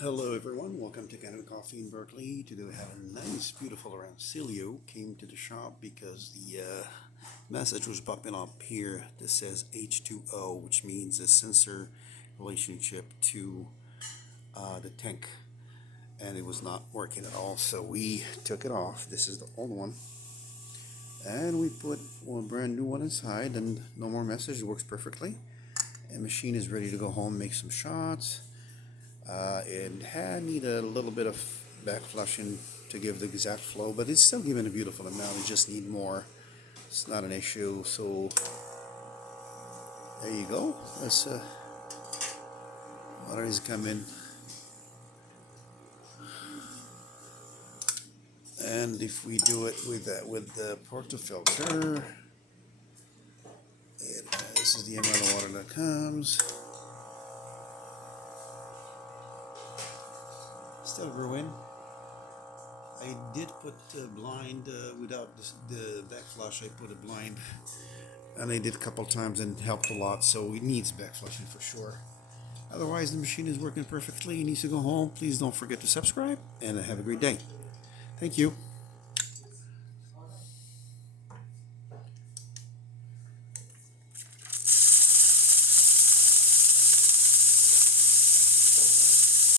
Hello everyone, welcome to Kanen Coffee in Berkeley. Today we have a nice, beautiful Rancilio. Came to the shop because the message was popping up here that says H2O, which means a sensor relationship to the tank, and it was not working at all. So we took it off. This is the old one, and we put a brand new one inside, and no more message. It works perfectly. And machine is ready to go home, make some shots. It had need a little bit of back flushing to give the exact flow, but it's still giving a beautiful amount. It just need more. It's not an issue. So there you go. Let's water is coming, and if we do it with the portafilter, this is the amount of water that comes. Still brewing. I did put blind without the back flush. I put a blind, and I did a couple times and it helped a lot. So it needs back flushing for sure. Otherwise, the machine is working perfectly. It needs to go home. Please don't forget to subscribe and have a great day. Thank you.